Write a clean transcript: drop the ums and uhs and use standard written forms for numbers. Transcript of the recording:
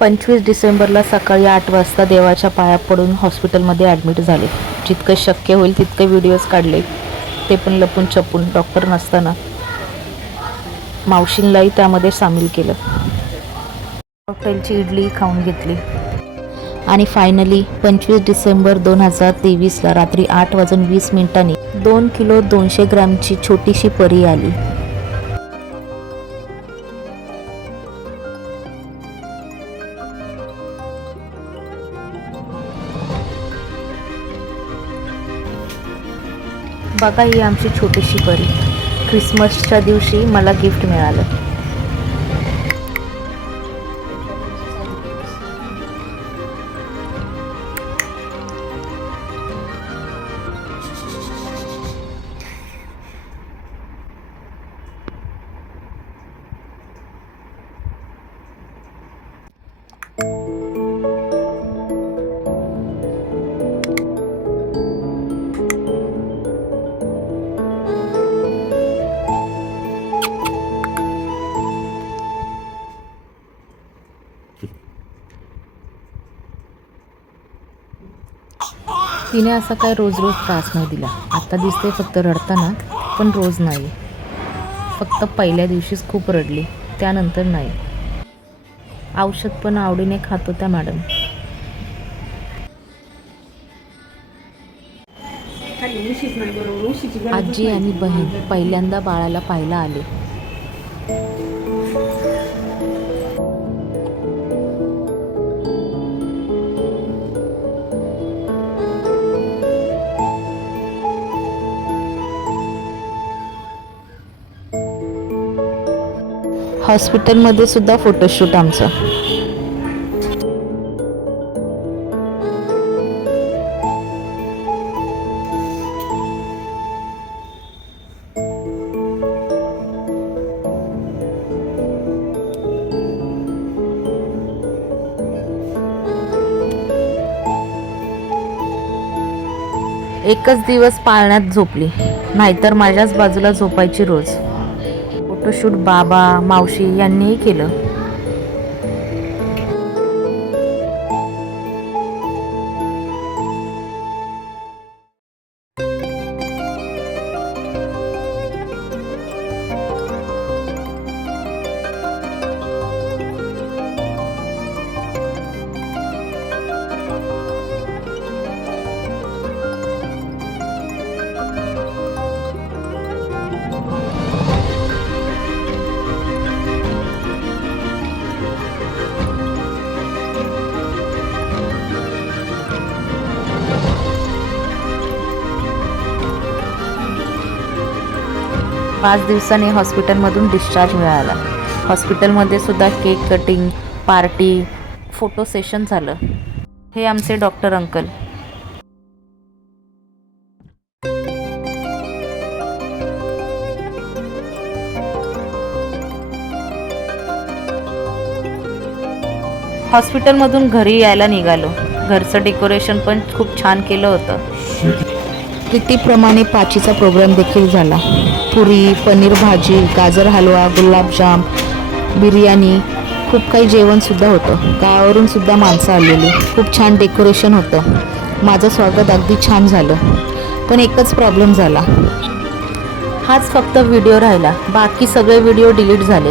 25 डिसेंबरला सकाळी 8 वाजता देवाच्या पाया पडून हॉस्पिटलमध्ये ॲडमिट झाले. जितकं शक्य होईल तितके व्हिडिओज काढले, ते पण लपून छपून. डॉक्टर नसताना मावशींलाही त्यामध्ये सामील केलं. हॉटेलची इडली खाऊन घेतली आणि फायनली 25 डिसेंबर 2023ला रात्री 8:20 2 किलो 200 ग्रॅमची छोटीशी परी आली. बघा, ही आमची छोटीशी परी. ख्रिसमसच्या दिवशी मला गिफ्ट मिळालं. तिने असा काय रोज रोज त्रास नाही दिला. आता दिसते फक्त रडताना, पण रोज नाही. फक्त पहिल्या दिवशीच खूप रडली, त्यानंतर नाही. औषध पण आवडीने खात होत्या मॅडम. आजी आणि बहीण पहिल्यांदा बाळाला पाहायला आले. हॉस्पिटलमध्ये सुद्धा फोटोशूट आमचा. एकच दिवस पाळण्यात झोपली, नाहीतर माझ्याच बाजूला झोपायची रोज. फोटोशूट बाबा मावशी यांनीही केलं. पाच दिवसांनी हॉस्पिटलमधून डिस्चार्ज मिळाला. हॉस्पिटलमध्ये सुद्धा cake cutting, party, photo session झालं. हे आमचे डॉक्टर अंकल. हॉस्पिटलमधून घरी यायला निघालो. घरचं डेकोरेशन पण खूप छान केलं होतं. प्रीतीप्रमाणे पाचीचा प्रोग्राम देखील झाला. पुरी, पनीर भाजी, गाजर हलवा, गुलाबजाम, बिर्याणी, खूप काही जेवणसुद्धा होतं. गावावरून सुद्धा माणसं आलेली. खूप छान डेकोरेशन होतं. माझं स्वागत अगदी छान झालं. पण एकच प्रॉब्लेम झाला. हाच फक्त व्हिडिओ राहिला, बाकी सगळे व्हिडिओ डिलीट झाले.